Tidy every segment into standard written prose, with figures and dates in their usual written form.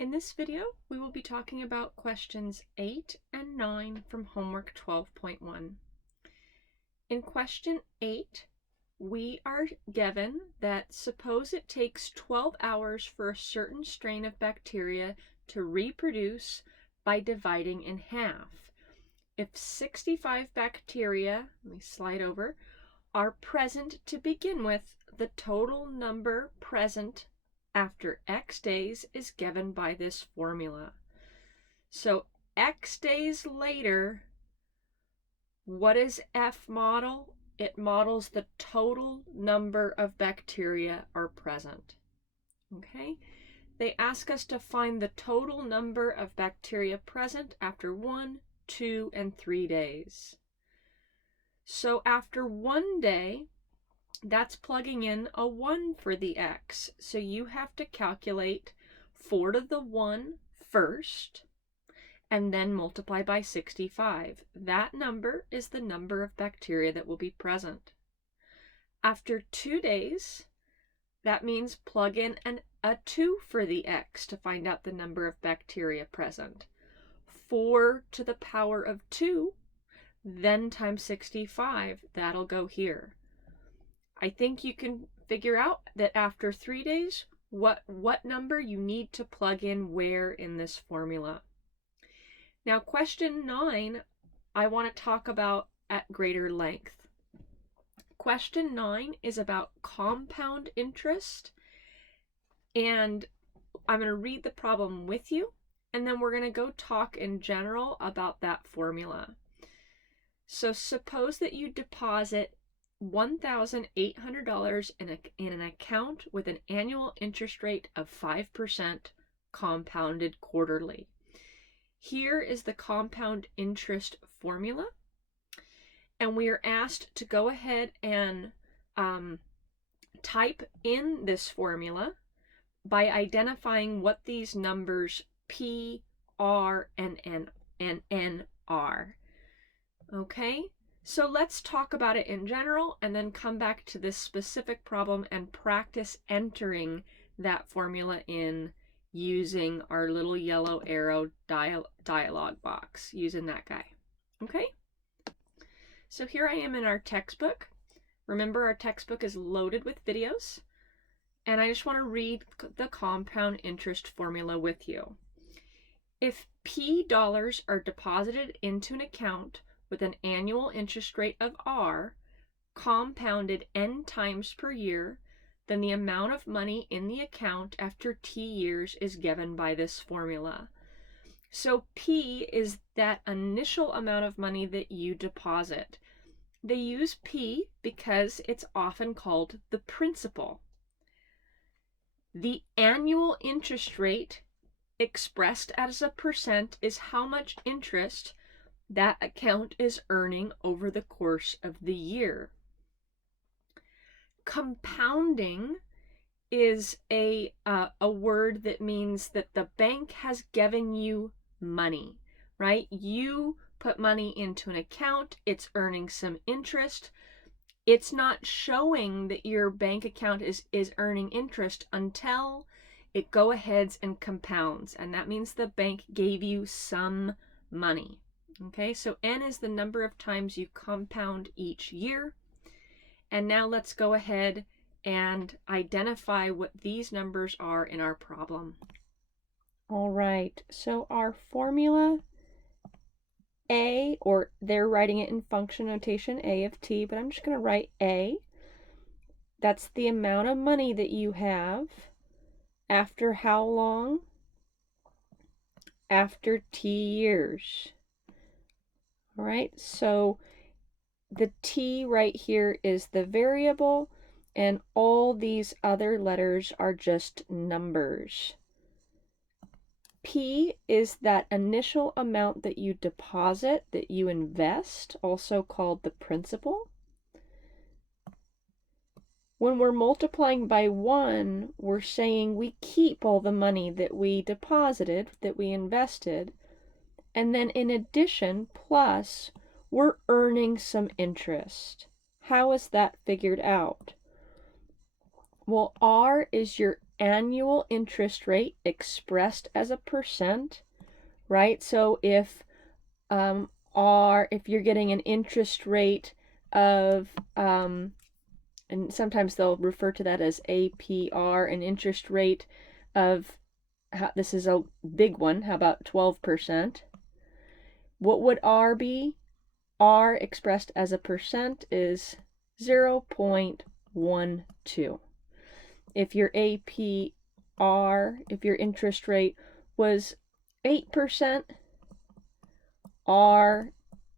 In this video, we will be talking about questions 8 and 9 from homework 12.1. In question 8, we are given that suppose it takes 12 hours for a certain strain of bacteria to reproduce by dividing in half. If 65 bacteria, let me slide over, are present to begin with, the total number present after X days is given by this formula. So X days later, what does F model? It models the total number of bacteria are present. Okay? They ask us to find the total number of bacteria present after 1, 2, and 3 days. So after 1 day, that's plugging in a 1 for the X. So you have to calculate 4 to the 1 first, and then multiply by 65. That number is the number of bacteria that will be present. After 2 days, that means plug in a 2 for the X to find out the number of bacteria present. 4 to the power of 2, then times 65, that'll go here. I think you can figure out that after 3 days, what number you need to plug in where in this formula. Now, question 9, I want to talk about at greater length. Question 9 is about compound interest, and I'm going to read the problem with you, and then we're going to go talk in general about that formula. So suppose that you deposit $1,800 in an account with an annual interest rate of 5% compounded quarterly. Here is the compound interest formula, and we are asked to go ahead and type in this formula by identifying what these numbers P, R, and N are. Okay? So let's talk about it in general and then come back to this specific problem and practice entering that formula in using our little yellow arrow dialog box, using that guy. Okay? So here I am in our textbook. Remember, our textbook is loaded with videos, and I just want to read the compound interest formula with you. If P dollars are deposited into an account with an annual interest rate of R, compounded N times per year, then the amount of money in the account after T years is given by this formula. So P is that initial amount of money that you deposit. They use P because it's often called the principal. The annual interest rate expressed as a percent is how much interest that account is earning over the course of the year. Compounding is a word that means that the bank has given you money, right? You put money into an account, it's earning some interest. It's not showing that your bank account is earning interest until it go ahead and compounds, and that means the bank gave you some money. Okay, so N is the number of times you compound each year. And now let's go ahead and identify what these numbers are in our problem. All right, so our formula A, or they're writing it in function notation, A of T, but I'm just going to write A. That's the amount of money that you have after how long? After T years. All right, so the T right here is the variable, and all these other letters are just numbers. P is that initial amount that you deposit, that you invest, also called the principal. When we're multiplying by 1, we're saying we keep all the money that we deposited, that we invested, and then in addition, plus, we're earning some interest. How is that figured out? Well, R is your annual interest rate expressed as a percent, right? So if you're getting an interest rate of and sometimes they'll refer to that as APR, an interest rate of, this is a big one, how about 12%? What would R be? R expressed as a percent is 0.12. If your APR, if your interest rate was 8%, R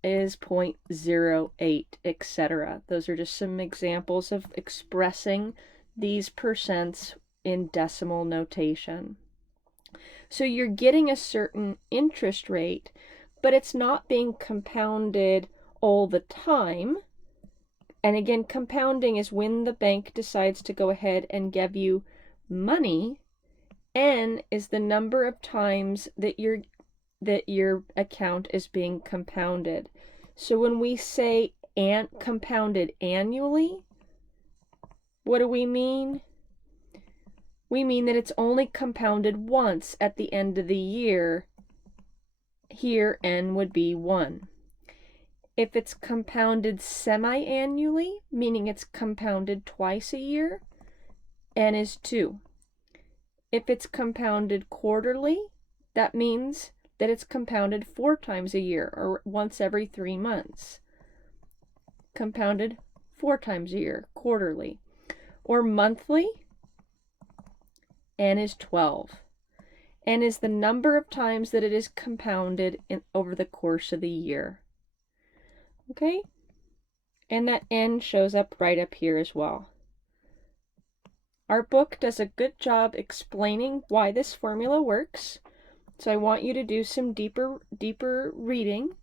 is 0.08, etc. Those are just some examples of expressing these percents in decimal notation. So you're getting a certain interest rate, but it's not being compounded all the time. And again, compounding is when the bank decides to go ahead and give you money. N is the number of times that your account is being compounded. So when we say compounded annually, what do we mean? We mean that it's only compounded once at the end of the year. Here, N would be 1. If it's compounded semi-annually, meaning it's compounded twice a year, N is 2. If it's compounded quarterly, that means that it's compounded 4 times a year, or once every 3 months. Compounded 4 times a year, quarterly. Or monthly, N is 12. N is the number of times that it is compounded over the course of the year. Okay? And that N shows up right up here as well. Our book does a good job explaining why this formula works. So I want you to do some deeper reading.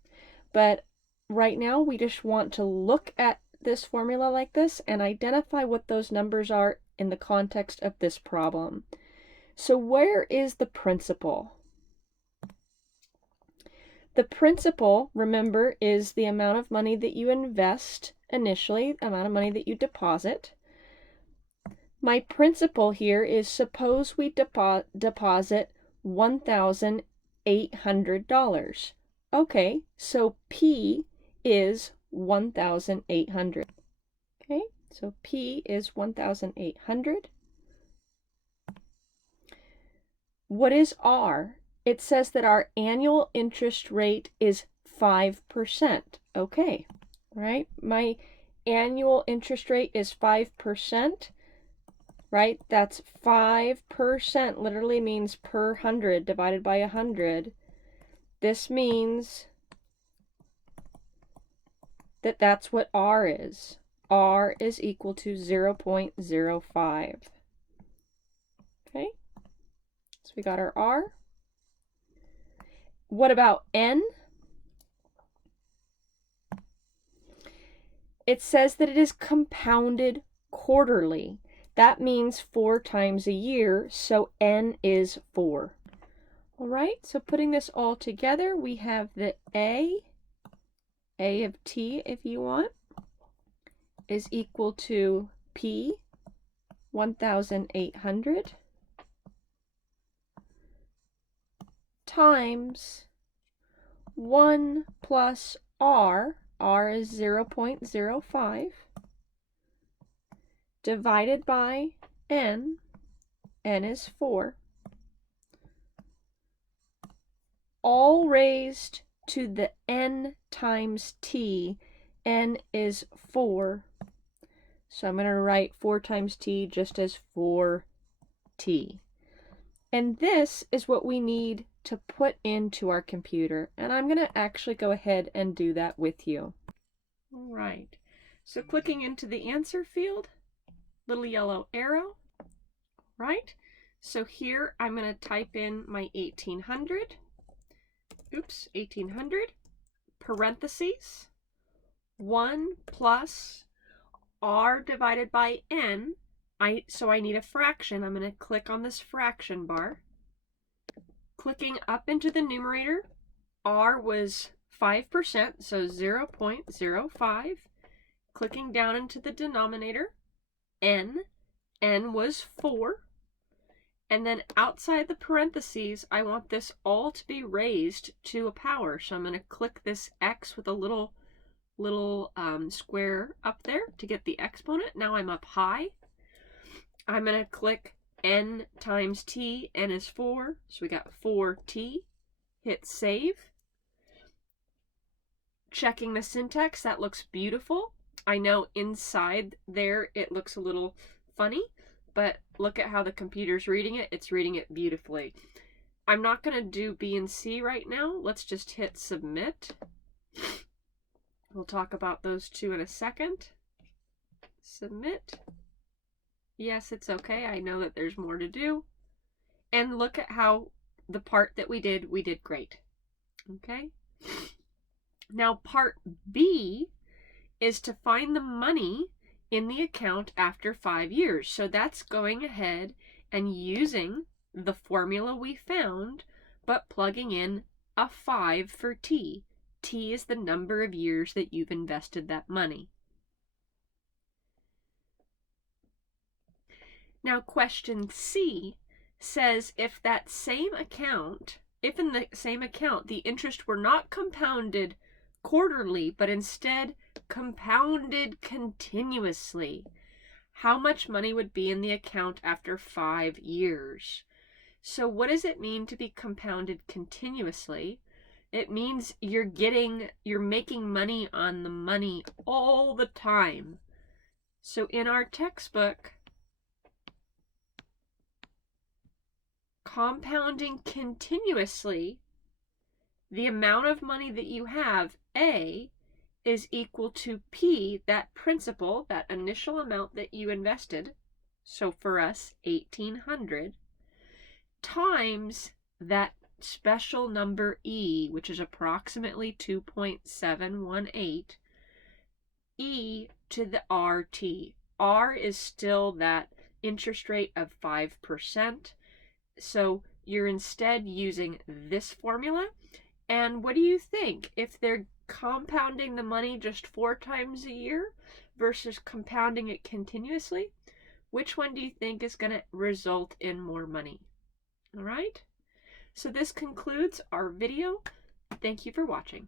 But right now we just want to look at this formula like this and identify what those numbers are in the context of this problem. So where is the principal? The principal, remember, is the amount of money that you invest initially, the amount of money that you deposit. My principal here is, suppose we deposit $1,800. Okay, so P is 1,800. Okay, so P is 1,800. What is R? It says that our annual interest rate is 5%. Okay, right? My annual interest rate is 5%, right? That's 5%, literally means per 100 divided by 100. This means that that's what R is. R is equal to 0.05. Okay, so we got our R. What about N? It says that it is compounded quarterly. That means 4 times a year, so N is 4. All right, so putting this all together, we have the A of T, if you want, is equal to P, 1,800, times 1 plus R, R is 0.05, divided by N, N is 4, all raised to the N times T. N is 4, so I'm going to write 4 times T just as 4T. And this is what we need to put into our computer. And I'm going to actually go ahead and do that with you. All right. So clicking into the answer field, little yellow arrow, right? So here I'm going to type in my 1800, parentheses, 1 plus R divided by N. So I need a fraction. I'm going to click on this fraction bar. Clicking up into the numerator, R was 5%, so 0.05. Clicking down into the denominator, N was 4. And then outside the parentheses, I want this all to be raised to a power. So I'm going to click this X with a little square up there to get the exponent. Now I'm up high. I'm going to click N times T. N is 4. So we got 4T. Hit save. Checking the syntax, that looks beautiful. I know inside there it looks a little funny, but look at how the computer's reading it. It's reading it beautifully. I'm not going to do B and C right now. Let's just hit submit. We'll talk about those two in a second. Submit. Yes, it's okay. I know that there's more to do. And look at how the part that we did great. Okay? Now part B is to find the money in the account after 5 years. So that's going ahead and using the formula we found, but plugging in a 5 for T. T is the number of years that you've invested that money. Now question C says if in the same account the interest were not compounded quarterly, but instead compounded continuously, how much money would be in the account after 5 years? So what does it mean to be compounded continuously? It means you're making money on the money all the time. So in our textbook, compounding continuously, the amount of money that you have, A, is equal to P, that principal, that initial amount that you invested, so for us, 1,800, times that special number E, which is approximately 2.718, E to the RT. R is still that interest rate of 5%, so you're instead using this formula. And what do you think? If they're compounding the money just 4 times a year versus compounding it continuously, which one do you think is going to result in more money? All right. So this concludes our video. Thank you for watching.